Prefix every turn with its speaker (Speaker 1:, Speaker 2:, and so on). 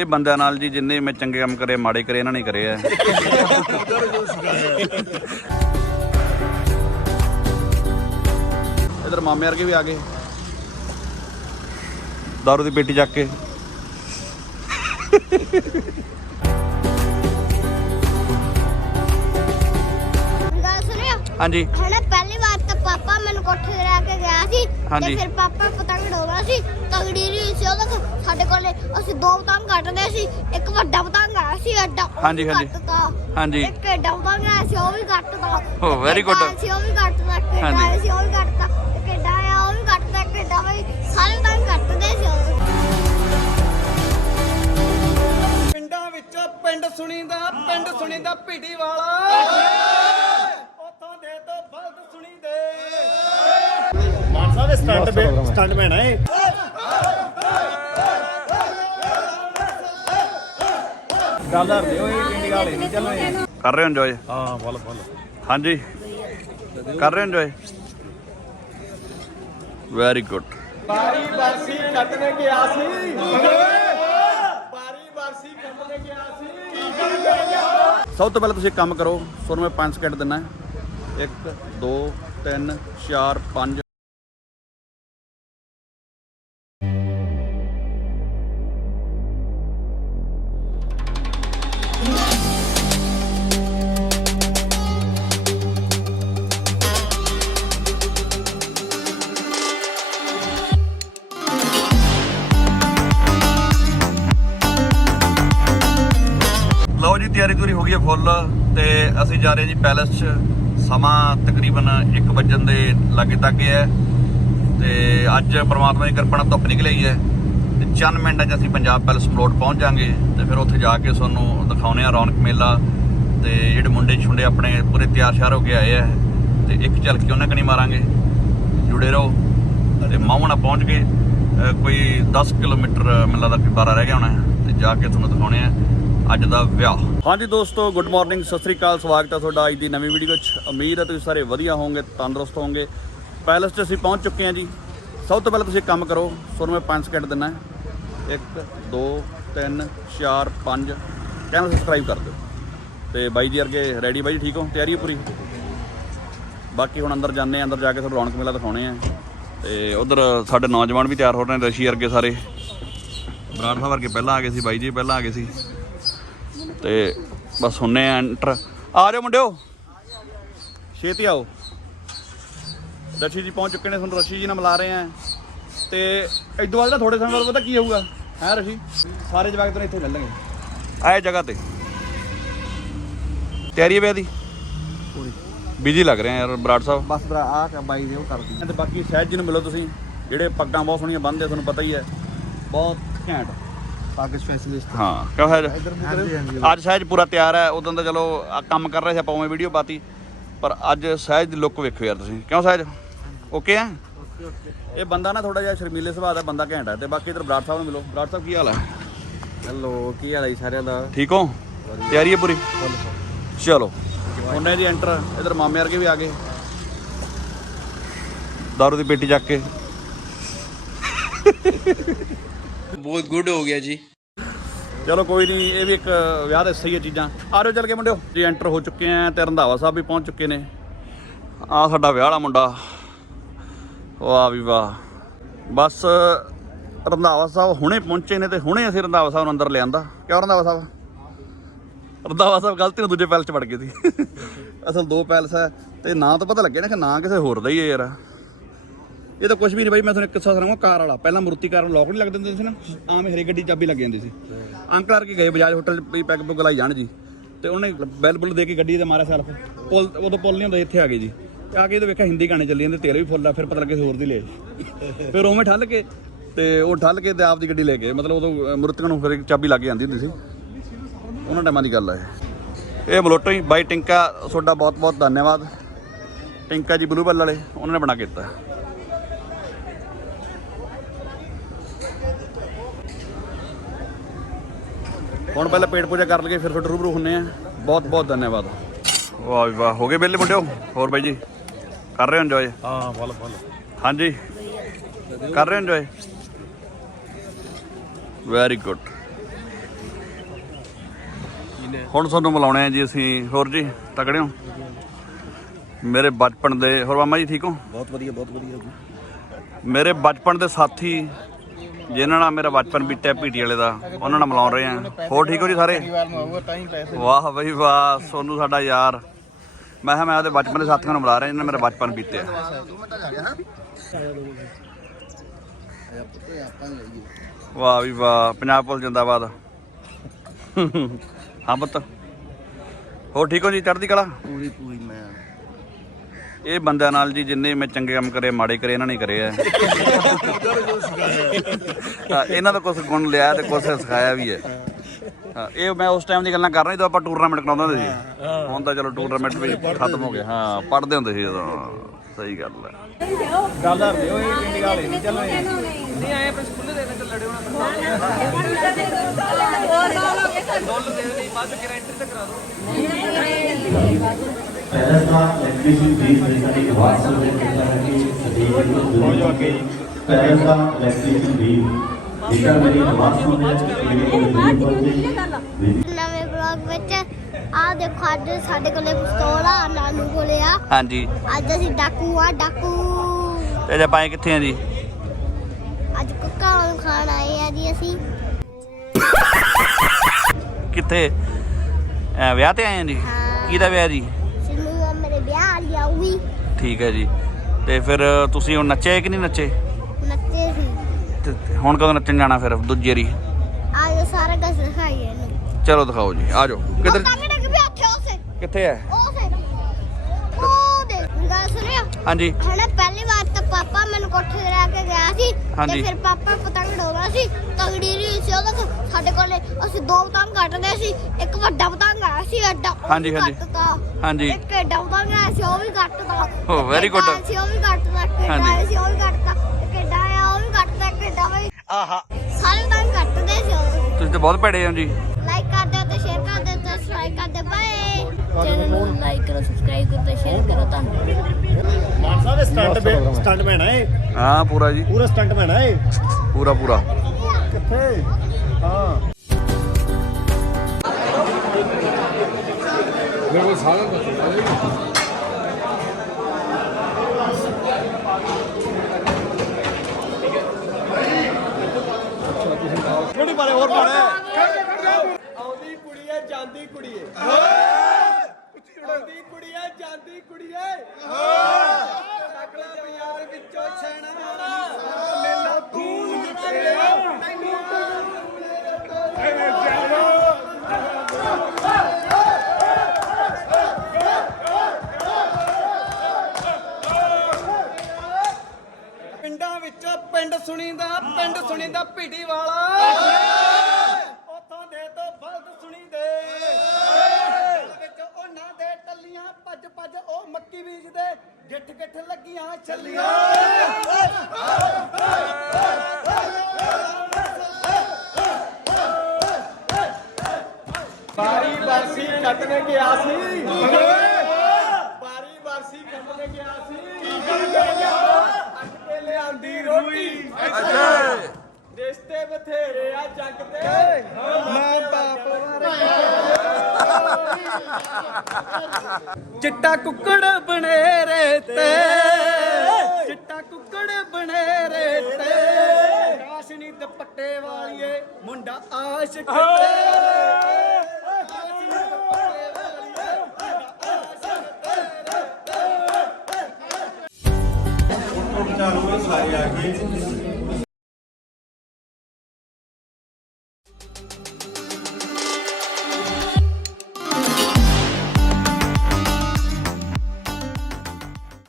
Speaker 1: ਇਹ ਬੰਦਿਆਂ ਨਾਲ ਜੀ ਜਿੰਨੇ ਮੈਂ ਚੰਗੇ ਕੰਮ ਕਰੇ ਮਾੜੇ ਕਰੇ ਇਹਨਾਂ ਨੇ ਕਰੇ ਆ। ਇਧਰ ਮਾਮੇ ਵਰਗੇ ਵੀ ਆ ਗਏ। ਦਾਰੂ ਦੀ ਪੇਟੀ ਚੱਕ ਕੇ।
Speaker 2: ਗੱਲ ਸੁਣਿਓ?
Speaker 1: ਹਾਂਜੀ।
Speaker 2: ਹਣਾ ਪਾਪਾ ਮੈਨੂੰ ਕੋਠੇ ਤੇ ਲੈ ਕੇ ਗਿਆ ਸੀ
Speaker 1: ਹਾਂਜੀ।
Speaker 2: ਤੇ ਫਿਰ ਪਾਪਾ ਪਤੰਗ ਡੋਲਾ ਸੀ ਤਗੜੀ ਰਹੀ ਸੀ ਉਹਦੇ ਕੋਲ ਸਾਡੇ ਕੋਲੇ ਅਸੀਂ ਦੋ ਪਤੰਗ ਕੱਟਦੇ ਸੀ ਇੱਕ ਵੱਡਾ ਪਤੰਗ ਆਇਆ ਸੀ ਐਡਾ ਉਹ
Speaker 1: ਹਾਂਜੀ,
Speaker 2: ਵੀ
Speaker 1: ਹਾਂਜੀ।
Speaker 2: ਕੱਟਤਾ।
Speaker 1: ਹਾਂਜੀ।
Speaker 2: ਇੱਕ ਐਡਾ ਪਤੰਗ ਆਇਆ ਸੀ ਉਹ ਵੀ ਕੱਟਤਾ
Speaker 1: Oh, very good.
Speaker 2: ਸੀ ਉਹ ਵੀ ਕੱਟਤਾ ਇੱਕ ਐਡਾ
Speaker 1: ਹਾਂਜੀ।
Speaker 2: ਆਇਆ ਸੀ ਉਹ ਵੀ ਕੱਟਤਾ ਇੱਕ ਐਡਾ ਆਇਆ ਉਹ ਵੀ ਕੱਟਤਾ ਇੱਕ ਐਡਾ ਵੀ ਸਾਰੇ ਪਤੰਗ ਕੱਟਦੇ ਸੀ ਉਹਦੇ
Speaker 3: ਪਿੰਡਾਂ ਵਿੱਚੋਂ ਪਿੰਡ ਸੁਣੀਦਾ ਪਿੰਡ ਸੁਣੀਦਾ ਭੀੜੀ ਵਾਲਾ ਦੇ
Speaker 4: ਸਟੰਟ ਸਟੰਟ ਮੈਨ ਹੈ
Speaker 3: ਡਾਲਰ ਦਿਓ ਇਹ ਇੰਡੀਆ ਵਾਲੇ ਨਹੀਂ ਚੱਲਣੇ।
Speaker 1: ਕਰ ਰਹੇ ਹੋ ਇੰਜੋਏ
Speaker 4: ਹਾਂ ਫੁੱਲ ਫੁੱਲ
Speaker 1: ਹਾਂਜੀ। ਕਰ ਰਹੇ ਹੋ ਇੰਜੋਏ ਵੈਰੀ ਗੁੱਡ
Speaker 3: ਬਾਰੀ ਬਰਸੀ ਕੱਟਨੇ ਗਿਆ ਸੀ। ਬਾਰੀ ਬਰਸੀ ਕੱਟਨੇ ਗਿਆ ਸੀ।
Speaker 1: ਸਭ ਤੋਂ ਪਹਿਲਾਂ ਤੁਸੀਂ ਇੱਕ ਕੰਮ ਕਰੋ ਤੁਹਾਨੂੰ ਮੈਂ 5 ਸਕਿੰਟ ਦਿੰਨਾ 1 2 3 4 5 ਲਓ ਹੋ ਗਈ ਹੈ ਫੁੱਲ ਤੇ ਅਸੀਂ ਜਾ ਰਹੇ ਹਾਂ ਜੀ ਪੈਲਸ 'ਚ। ਸਮਾਂ ਤਕਰੀਬਨ 1 ਵਜਣ ਦੇ ਲਾਗੇ ਤੱਕ ਹੈ ਤੇ ਅੱਜ ਪ੍ਰਮਾਤਮਾ ਦੀ ਕਿਰਪਾ ਨਾਲ ਧੁੱਪ ਨਿਕਲੀ ਹੈ ਤੇ ਚੰਦ ਮਿੰਟਾਂ 'ਚ ਅਸੀਂ ਪੰਜਾਬ ਪੈਲਸ ਮਲੋਟ ਪਹੁੰਚ ਜਾਾਂਗੇ ਤੇ ਫਿਰ ਉੱਥੇ ਜਾ ਕੇ ਤੁਹਾਨੂੰ ਦਿਖਾਉਣੇ ਆ ਰੌਣਕ ਮੇਲਾ ਤੇ ਜਿਹੜੇ ਮੁੰਡੇ ਛੁੰਡੇ ਆਪਣੇ ਪੂਰੇ ਤਿਆਰ ਸ਼ਿਆਰ ਹੋ ਕੇ ਆਏ ਆ ਤੇ ਇੱਕ ਝਲਕੀ ਉਹਨਾਂ ਕਣੀ ਮਾਰਾਂਗੇ। ਜੁੜੇ ਰਹੋ ਤੇ ਮਾਵਣਾ ਪਹੁੰਚ ਗਏ ਕੋਈ 10 ਕਿਲੋਮੀਟਰ ਮੈਨੂੰ ਲੱਗਦਾ ਕਿ 12 ਰਹਿ ਗਿਆ ਹੋਣਾ ਹੈ ਤੇ ਜਾ ਕੇ ਤੁਹਾਨੂੰ ਦਿਖਾਉਣੇ ਆ ਅੱਜ ਦਾ ਵਿਆਹ। ਹਾਂਜੀ ਦੋਸਤੋ ਗੁੱਡ ਮਾਰਨਿੰਗ ਸਤਿ ਸ੍ਰੀ ਅਕਾਲ, ਸਵਾਗਤ ਹੈ ਤੁਹਾਡਾ ਅੱਜ ਦੀ ਨਵੀਂ ਵੀਡੀਓ ਵਿੱਚ। ਉਮੀਦ ਹੈ ਤੁਸੀਂ ਸਾਰੇ ਵਧੀਆ ਹੋਵੋਗੇ, ਤੰਦਰੁਸਤ ਹੋਵੋਗੇ। ਪੈਲਸ 'ਚ ਅਸੀਂ ਪਹੁੰਚ ਚੁੱਕੇ ਹਾਂ ਜੀ। ਸਭ ਤੋਂ ਪਹਿਲਾਂ ਤੁਸੀਂ ਕੰਮ ਕਰੋ, ਤੁਹਾਨੂੰ ਮੈਂ 5 ਸਕਿੰਟ ਦਿੰਨਾ 1 2 3 4 5 ਚੈਨਲ ਸਬਸਕ੍ਰਾਈਬ ਕਰ ਦਿਓ। ਤੇ ਬਾਈ ਜੀ ਅਰਗੇ ਰੈਡੀ ਬਾਈ ਜੀ ਠੀਕ ਹੋ? ਤਿਆਰੀ ਪੂਰੀ? ਬਾਕੀ ਹੁਣ ਅੰਦਰ ਜਾਂਦੇ ਹਾਂ, ਅੰਦਰ ਜਾ ਕੇ ਤੁਹਾਨੂੰ ਰੌਣਕ ਮੇਲਾ ਦਿਖਾਉਣੇ ਆ ਤੇ ਉਧਰ ਸਾਡੇ ਨੌਜਵਾਨ ਵੀ ਤਿਆਰ ਹੋ ਰਹੇ ਨੇ, ਰਸ਼ੀ ਅਰਗੇ ਸਾਰੇ। ਬਰਾੜ ਸਾਹਿਬ ਵਰਗੇ ਪਹਿਲਾਂ ਆ ਗਏ ਸੀ, ਬਾਈ ਜੀ ਪਹਿਲਾਂ ਆ ਗਏ ਸੀ। ਤੇ ਬਸ ਹੁੰਨੇ ਆ ਐਂਟਰ ਆ ਜਾਓ ਮੁੰਡਿਓ। ਛੇਤੀ ਆਓ। ਰਸ਼ੀ ਜੀ ਪਹੁੰਚ ਚੁੱਕੇ ਨੇ ਤੁਹਾਨੂੰ ਰਸ਼ੀ ਜੀ ਨਾਲ ਮਿਲਾ ਰਹੇ ਆ। ਤੇ ਇਦੋਂ ਬਾਅਦ ਨਾ ਥੋੜੇ ਸਮੇਂ ਬਾਅਦ ਪਤਾ ਕੀ ਹੋਊਗਾ? ਹੈ ਰਸ਼ੀ? ਸਾਰੇ ਜਵਾਕ ਤੈਨੂੰ ਇੱਥੇ ਮਿਲਣਗੇ ਆਏ ਜਗ੍ਹਾ ਤੇ। ਤਿਆਰੀ ਹੈ ਦੀ? ਪੂਰੀ। ਬਿਜ਼ੀ ਲੱਗ ਰਹੇ ਆ ਯਾਰ ਬਰਾੜ ਸਾਹਿਬ।
Speaker 3: ਬਸ ਭਰਾ ਆ ਕਾ ਬਾਈ ਦੇ ਉਹ ਕਰਦੀ
Speaker 1: ਤੇ ਬਾਕੀ ਸਹਿਜ ਜੀ ਨੂੰ ਮਿਲੋ ਤੁਸੀਂ। ਜਿਹੜੇ ਪੱਗਾਂ ਬਹੁਤ ਸੋਹਣੀਆਂ ਬੰਨ੍ਹਦੇ ਤੁਹਾਨੂੰ ਪਤਾ ਹੀ ਹੈ। ਬਹੁਤ ਘੈਂਟ।
Speaker 3: ਪੱਗ ਸਪੈਸ਼ਲਿਸਟ
Speaker 1: ਹਾਂ ਕਿਉਂ ਸਹਿਜ
Speaker 3: ਹਾਂਜੀ ਹਾਂਜੀ।
Speaker 1: ਅੱਜ ਸਹਿਜ ਪੂਰਾ ਤਿਆਰ ਹੈ ਉਦੋਂ ਤਾਂ ਚਲੋ ਆਹ ਕੰਮ ਕਰ ਰਹੇ ਸੀ ਆਪਾਂ ਉਵੇਂ ਵੀਡੀਓ ਪਾਤੀ। ਪਰ ਅੱਜ ਸਹਿਜ ਦੀ ਲੁੱਕ ਵੇਖੋ ਯਾਰ ਤੁਸੀਂ। ਕਿਉਂ ਸਹਿਜ ਓਕੇ ਆ? ਇਹ ਬੰਦਾ ਨਾ ਥੋੜਾ ਜਿਹਾ ਸ਼ਰਮੀਲੇ ਸੁਭਾਅ ਦਾ ਬੰਦਾ ਘੈਂਟ ਹੈ ਤੇ ਬਾਕੀ ਇਧਰ ਬਰਾੜ ਸਾਹਿਬ ਨੂੰ ਮਿਲੋ। ਬਰਾੜ ਸਾਹਿਬ ਕੀ ਹਾਲ ਹੈ
Speaker 3: ਹੈਲੋ ਕੀ ਹਾਲ ਹੈ ਜੀ ਸਾਰਿਆਂ ਦਾ?
Speaker 1: ਠੀਕ ਹੋ? ਤਿਆਰੀ ਹੈ ਪੂਰੀ? ਚਲੋ ਉਹਨੇ ਜੀ ਐਂਟਰ ਇਧਰ ਮਾਮੇ ਵਰਗੇ ਵੀ ਆ ਗਏ। ਦਾਰੂ ਦੀ ਪੇਟੀ ਚੱਕ ਕੇ।
Speaker 5: ਬਹੁਤ ਗੁੱਡ ਹੋ ਗਿਆ ਜੀ।
Speaker 1: ਚਲੋ ਕੋਈ ਨਹੀਂ, ਇਹ ਵੀ ਇੱਕ ਵਿਆਹ ਦੇ ਸਹੀ ਹੈ ਚੀਜ਼ਾਂ। ਆ ਜਾਓ ਚੱਲ ਕੇ ਮੁੰਡਿਓ। ਜੀ ਐਂਟਰ ਹੋ ਚੁੱਕੇ ਆ, ਤੇ ਰੰਧਾਵਾ ਸਾਹਿਬ ਵੀ ਪਹੁੰਚ ਚੁੱਕੇ ਨੇ। ਆ ਸਾਡਾ ਵਿਆਹ ਵਾਲਾ ਮੁੰਡਾ। ਵਾਹ ਵੀ ਵਾਹ। ਬਸ, ਰੰਧਾਵਾ ਸਾਹਿਬ ਹੁਣੇ ਪਹੁੰਚੇ ਨੇ ਤੇ ਹੁਣੇ ਅਸੀਂ ਰੰਧਾਵਾ ਸਾਹਿਬ ਨੂੰ ਅੰਦਰ ਲਿਆਂਦਾ। ਕਿਉਂ ਰੰਧਾਵਾ ਸਾਹਿਬ? ਰੰਧਾਵਾ ਸਾਹਿਬ ਗਲਤੀ ਨਾਲ ਦੂਜੇ ਪੈਲਸ 'ਚ ਵੜ ਗਏ ਸੀ। ਅਸਲ ਦੋ ਪੈਲਸ ਹੈ ਤੇ ਨਾਂ ਤਾਂ ਪਤਾ ਲੱਗਿਆ ਨਾ ਕਿ ਨਾਂ ਕਿਸੇ ਹੋਰ ਦਾ ਹੀ ਹੈ ਯਾਰ। ਇਹ ਤਾਂ ਕੁਝ ਵੀ ਨਹੀਂ ਬਾਈ, ਮੈਂ ਤੁਹਾਨੂੰ ਇੱਕ ਕਿੱਸਾ ਸੁਣਾਵਾਂ, ਕਾਰ ਵਾਲਾ। ਪਹਿਲਾਂ ਮੂਰਤੀ ਕਾਰ ਨੂੰ ਲੋਕ ਨਹੀਂ ਲੱਗ ਦਿੰਦੇ ਸੀ ਨਾ, ਆਮ ਹਰੇ ਗੱਡੀ ਚਾਬੀ ਲੱਗ ਜਾਂਦੀ ਸੀ। ਅੰਕਲ ਆਰ ਕੇ ਗਏ ਬਜਾਜ ਹੋਟਲ 'ਚ ਵੀ ਪੈਕ ਬੁੱਕ ਲਾਈ ਜਾਣ ਜੀ। ਤੇ ਉਹਨੇ ਬੈਲ ਬੁੱਲ ਦੇ ਕੇ ਗੱਡੀ ਤੇ ਮਾਰਿਆ ਸੈਲਫ। ਪੁੱਲ, ਉਦੋਂ ਪੁੱਲ ਨਹੀਂ ਹੁੰਦਾ ਇੱਥੇ ਆ ਗਏ ਜੀ। ਆ ਕੇ ਇਹਦੇ ਵੇਖਿਆ ਹਿੰਦੀ ਗਾਣੇ ਚੱਲੀ ਜਾਂਦੇ, ਤੇਰੇ ਵੀ ਫੁੱਲ ਆ, ਫਿਰ ਪਤਾ ਲੱਗੇ ਹੋਰ ਦੀ ਲੈ ਫਿਰ ਉਵੇਂ ਠੱਲ ਕੇ, ਤੇ ਉਹ ਠੱਲ ਕੇ ਤੇ ਆਪ ਦੀ ਗੱਡੀ ਲੈ ਗਏ ਮਤਲਬ ਉਦੋਂ ਮ੍ਰਿਤਕਾਂ ਨੂੰ ਫਿਰ ਚਾਬੀ ਲੱਗ ਜਾਂਦੀ ਹੁੰਦੀ ਸੀ। ਉਹਨਾਂ ਟਾਈਮਾਂ ਦੀ ਗੱਲ ਹੈ ਇਹ। ਇਹ ਮਲੋਟੋ ਹੀ। ਬਾਈ ਟਿੰਕਾ, ਤੁਹਾਡਾ ਬਹੁਤ ਬਹੁਤ ਧੰਨਵਾਦ। ਟਿੰਕਾ ਜੀ ਬਲੂ ਬੱਲ ਵਾਲੇ, ਉਹਨਾਂ ਨੇ ਬਣਾ ਕੇ ਦਿੱਤਾ। ਹੁਣ ਪਹਿਲਾਂ ਪੇਟ ਪੂਜਾ ਕਰ ਲਈਏ ਫਿਰ ਤੁਹਾਡੇ ਰੂਬਰੂ ਹੁੰਨੇ ਆ। ਬਹੁਤ ਬਹੁਤ ਧੰਨਵਾਦ। ਵਾਹ ਵੀ ਵਾਹ ਹੋ ਗਏ ਬੇਲੇ ਮੁੰਡਿਓ? ਹੋਰ ਬਾਈ ਜੀ ਕਰ ਰਹੇ ਹੋ ਇੰਜੋਏ
Speaker 4: ਹਾਂ ਫੁੱਲ ਫੁੱਲ।
Speaker 1: ਹਾਂਜੀ। ਕਰ ਰਹੇ ਹੋ ਇੰਜੋਏ ਵੈਰੀ ਗੁੱਡ ਹੁਣ ਤੁਹਾਨੂੰ ਮਿਲਾਉਣੇ ਆ ਜੀ ਅਸੀਂ ਹੋਰ ਜੀ ਤਕੜੇ ਹੋ? ਮੇਰੇ ਬਚਪਨ ਦੇ ਹੋਰ ਮਾਮਾ ਜੀ ਠੀਕ ਹੋ?
Speaker 4: ਬਹੁਤ ਵਧੀਆ ਬਹੁਤ ਵਧੀਆ ਜੀ।
Speaker 1: ਮੇਰੇ ਬਚਪਨ ਦੇ ਸਾਥੀ ਜਿਨ੍ਹਾਂ ਨਾਲ ਮੇਰਾ ਬਚਪਨ ਬੀਤਿਆ ਪੀਟੀ ਵਾਲੇ ਦਾ, ਉਹਨਾਂ ਨਾਲ ਮਿਲਾਉਣ ਰਹੇ ਆ ਹੋਰ ਠੀਕ ਹੋ ਜੀ ਸਾਰੇ? ਵਾਹ ਬਈ ਵਾਹ, ਸੋਨੂੰ ਸਾਡਾ ਯਾਰ। ਮੈਂ ਕਿਹਾ ਮੈਂ ਉਹਦੇ ਬਚਪਨ ਦੇ ਸਾਥੀਆਂ ਨੂੰ ਮਿਲਾ ਰਿਹਾ ਜਿਹਨਾਂ ਮੇਰਾ ਬਚਪਨ ਬੀਤਿਆ। ਵਾਹ ਵੀ ਵਾਹ, ਪੰਜਾਬ ਪੁਲਿਸ ਜਿੰਦਾਬਾਦ। ਹਾਂ ਪੁੱਤ। ਹੋਰ ਠੀਕ ਹੋ ਜੀ, ਚੜ੍ਹਦੀ ਕਲਾ?
Speaker 4: ਪੂਰੀ ਪੂਰੀ, ਮੈਂ
Speaker 1: ਇਹ ਬੰਦਿਆਂ ਨਾਲ ਜੀ ਜਿੰਨੇ ਮੈਂ ਚੰਗੇ ਕੰਮ ਕਰੇ ਮਾੜੇ ਕਰੇ ਇਹਨਾਂ ਨੇ ਕਰੇ ਆ। ਹਾਂ, ਇਹਨਾਂ ਦਾ ਕੁਝ ਗੁਣ ਲਿਆ ਤੇ ਕੁਝ ਸਿਖਾਇਆ ਵੀ ਹੈ। ਹਾਂ, ਇਹ ਮੈਂ ਉਸ ਟਾਈਮ ਦੀ ਗੱਲਾਂ ਕਰ ਰਿਹਾ ਜਦੋਂ ਆਪਾਂ ਟੂਰਨਾਮੈਂਟ ਕਰਾਉਂਦੇ ਹੁੰਦੇ ਸੀ। ਹੁਣ ਤਾਂ ਚਲੋ ਟੂਰਨਾਮੈਂਟ ਵੀ ਖਤਮ ਹੋ ਗਿਆ। ਹਾਂ ਪੜ੍ਹਦੇ ਹੁੰਦੇ ਸੀ ਜਦੋਂ। ਸਹੀ ਗੱਲ ਹੈ।
Speaker 3: ਡਾਲਰ ਦਿਓ ਇਹ ਇੰਡੀਆ ਵਾਲੇ ਨਹੀਂ।
Speaker 6: ਪੈਲਸ ਦਾ ਇਲੈਕਟ੍ਰੀਸਿਟੀ ਬੀਜ ਦੇ ਸਾਡੀ ਆਵਾਜ਼ ਸੁਣ ਕੇ ਕਹਿੰਦਾ ਹੈ ਕਿ ਸਦੀਕ ਨੂੰ
Speaker 4: ਜੋ ਅੱਗੇ ਜੀ
Speaker 6: ਪੈਲਸ ਦਾ ਇਲੈਕਟ੍ਰੀਸਿਟੀ ਬੀਜ ਜੇਕਰ ਮੇਰੀ ਆਵਾਜ਼ ਸੁਣ ਹੈ ਮੇਰੇ ਕੋਲ ਜ਼ਰੂਰ ਪਹੁੰਚੇ
Speaker 2: ਨਵੇਂ ਬਲੌਗ ਵਿੱਚ ਆ ਦੇਖੋ ਅੱਜ ਸਾਡੇ ਕੋਲੇ ਪਿਸਤੌਲ ਆ ਨਾਨੂ ਕੋਲੇ ਆ।
Speaker 1: ਹਾਂਜੀ।
Speaker 2: ਅੱਜ ਅਸੀਂ ਡਾਕੂ ਆ ਡਾਕੂ।
Speaker 1: ਤੇ ਜੇ ਪਾਏ ਕਿੱਥੇ ਆ ਜੀ?
Speaker 2: ਅੱਜ ਕੁੱਕਾ ਨੂੰ ਖਾਣ ਆਏ ਆ ਜੀ ਅਸੀਂ।
Speaker 1: ਕਿੱਥੇ? ਐ ਵਿਆਹ ਤੇ ਆਏ ਆ ਜੀ। ਕਿਹਦਾ ਵਿਆਹ ਜੀ
Speaker 2: ਸਿੰਮੂ ਆ ਮੇਰੇ ਵਿਆਹ ਵਾਲੀ ਆਊਗੀ
Speaker 1: ਠੀਕ ਹੈ ਜੀ। ਤੇ ਫਿਰ ਤੁਸੀਂ ਹੁਣ ਨੱਚੇ ਕਿ ਨਹੀਂ ਨੱਚੇ?
Speaker 2: ਨੱਚੇ ਸੀ।
Speaker 1: ਤੇ ਹੁਣ ਕਦੋਂ ਨੱਚਣ ਜਾਣਾ ਫਿਰ ਦੂਜੀ ਵਾਰੀ?
Speaker 2: ਅੱਜ ਸਾਰਾ ਕੁਝ ਦਿਖਾਈਏ ਇਹਨੂੰ।
Speaker 1: ਚਲੋ ਦਿਖਾਓ ਜੀ ਆ ਜਾਓ ਕਿੱਧਰ
Speaker 2: ਉੱਥੇ ਉਸੇ।
Speaker 1: ਕਿੱਥੇ ਹੈ?
Speaker 2: ਉਸੇ। ਉਹ ਦੇ ਗੱਲ ਸੁਣਿਆ
Speaker 1: ਹਾਂਜੀ।
Speaker 2: ਹਣਾ ਪਹਿਲੀ ਵਾਰ ਤਾਂ ਪਾਪਾ ਮੈਨੂੰ ਕੋਠੇ ਤੇ ਲੈ ਕੇ ਗਿਆ ਸੀ। ਤੇ ਫਿਰ ਪਾਪਾ ਪਤੰਗ ਡੋਗਾ ਸੀ ਤਗੜੀ ਰੀ ਸੀ ਉਹਦਾ ਸਾਡੇ ਕੋਲੇ ਅਸੀਂ ਦੋ ਪਤੰਗ ਕੱਟਦੇ ਸੀ ਇੱਕ ਵੱਡਾ ਪਤੰਗ ਆਇਆ ਸੀ ਐਡਾ ਉਹ
Speaker 1: ਹਾਂਜੀ,
Speaker 2: ਵੀ
Speaker 1: ਹਾਂਜੀ।
Speaker 2: ਕੱਟਤਾ।
Speaker 1: ਹਾਂਜੀ।
Speaker 2: ਇੱਕ ਐਡਾ ਪਤੰਗ ਆਇਆ ਸੀ ਉਹ ਵੀ ਕੱਟਤਾ।
Speaker 1: Oh, very
Speaker 2: ਇੱਕ
Speaker 1: good.
Speaker 2: ਆਇਆ ਸੀ ਉਹ ਵੀ ਕੱਟਤਾ ਇੱਕ ਐਡਾ
Speaker 1: ਹਾਂਜੀ।
Speaker 2: ਆਇਆ ਸੀ ਉਹ ਵੀ ਕੱਟਤਾ। ਇੱਕ ਐਡਾ ਆਇਆ ਉਹ ਵੀ ਕੱਟਤਾ ਇੱਕ ਐਡਾ ਵੀ
Speaker 1: ਆਹਾ।
Speaker 2: ਸਾਰੇ ਪਤੰਗ ਕੱਟਦੇ ਸੀ ਉਹ।
Speaker 1: ਤੁਸੀਂ ਤਾਂ ਬਹੁਤ ਭੈੜੇ ਹੋ ਜੀ।
Speaker 2: ਲਾਈਕ ਕਰ ਦਿਓ ਤੇ ਸ਼ੇਅਰ ਕਰ ਦਿਓ ਤੇ ਸਬਸਕ੍ਰਾਈਬ ਕਰ ਦਿਓ। ਬਾਏ ਚੈਨਲ ਨੂੰ ਲਾਈਕ ਕਰੋ ਸਬਸਕ੍ਰਾਈਬ ਕਰੋ ਤੇ ਸ਼ੇਅਰ ਕਰੋ ਧੰਨਵਾਦ
Speaker 4: ਮਾਨਸਾ ਦੇ ਸਟੰਟ ਸਟੰਟਮੈਨ ਹੈ ਇਹ।
Speaker 1: ਹਾਂ ਪੂਰਾ ਜੀ।
Speaker 4: ਪੂਰਾ ਸਟੰਟਮੈਨ ਹੈ ਇਹ।
Speaker 1: ਪੂਰਾ ਪੂਰਾ।
Speaker 4: ਥੋੜੀ ਬਾਰੇ ਹੋਰ ਬਾਰੇ
Speaker 3: ਆਉਂਦੀ ਕੁੜੀਏ ਜਾਂਦੀ ਕੁੜੀਏ। ਆਉਂਦੀ ਕੁੜੀਏ ਜਾਂਦੀ ਕੁੜੀਏ। ਨਕਲਾ ਬਾਜ਼ਾਰ ਵਿੱਚੋਂ ਸੁਣੀਦਾ ਪਿੰਡ ਸੁਣੀਦਾ ਭੀੜੀ ਵਾਲਾ। ਉਥੋਂ ਦੇ ਤੋਂ ਬਲਦ ਸੁਣੀਦੇ ਵਿੱਚ ਉਹਨਾਂ ਦੇ ਟੱਲੀਆਂ ਭੱਜ ਭੱਜ ਉਹ ਮੱਕੀ ਬੀਜਦੇ। ਗਿੱਠ ਗਿੱਠ ਲੱਗੀਆਂ ਛੱਲੀਆਂ। ਬਾਰੀ ਬਰਸੀ ਕੱਟਨੇ ਗਿਆ ਸੀ? ਬਾਰੀ ਬਰਸੀ ਕੱਟਨੇ ਗਿਆ ਸੀ? ਅੱਟ ਲਿਆਂਦੀ ਰੋਟੀ। ਰਿਸ਼ਤੇ ਬਥੇਰੇ ਆ ਜੱਗ ਤੇ ਮੈਂ ਬਾਪ ਚਿੱਟਾ ਕੁੱਕੜ ਬਨੇਰੇ ਤੇ ਚਿੱਟਾ ਕੁੱਕੜ ਬਨੇਰੇ ਤੇ ਕਾਸ਼ਨੀ ਦੁਪੱਟੇ ਵਾਲੀਏ ਮੁੰਡਾ ਆਸ਼ਿਕ ਤੇ ਤੇ
Speaker 4: ਚਾਰੂ ਸਾਰੇ ਆ ਗਏ